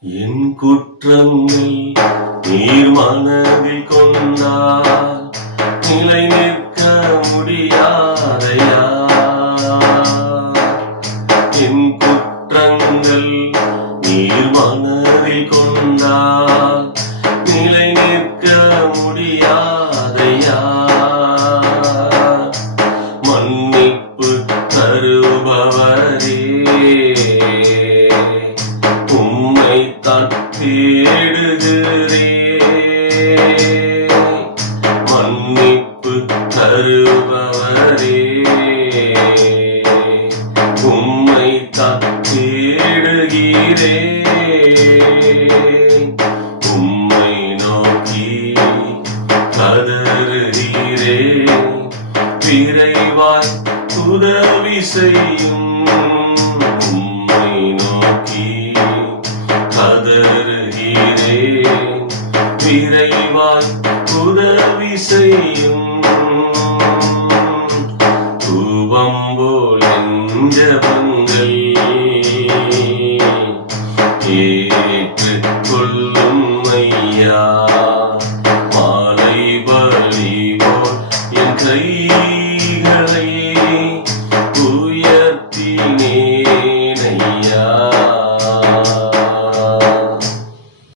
என் குற்றங்கள் நீர் மனதில் கொண்டால் நிலை நிற்க முடியாதையா? என் குற்றங்கள் நீர் மனதில் கொண்டால் நிலை நிற்க முடியாதையா? மன்னிப்பு தருபவரே. தான் தேடுகிறே மன்னிப்பு தருபவரே. உம்மை தான் தேடுகிறே உம்மை நோக்கி கதறுகிறே விரைவாய் உதவி செய்யும் வருகிறேன் விரைவாய் உதவி செய்யும் தூபம் போல் என்ற பங்கள் ஏற்று கொள்ளும் ஐயா.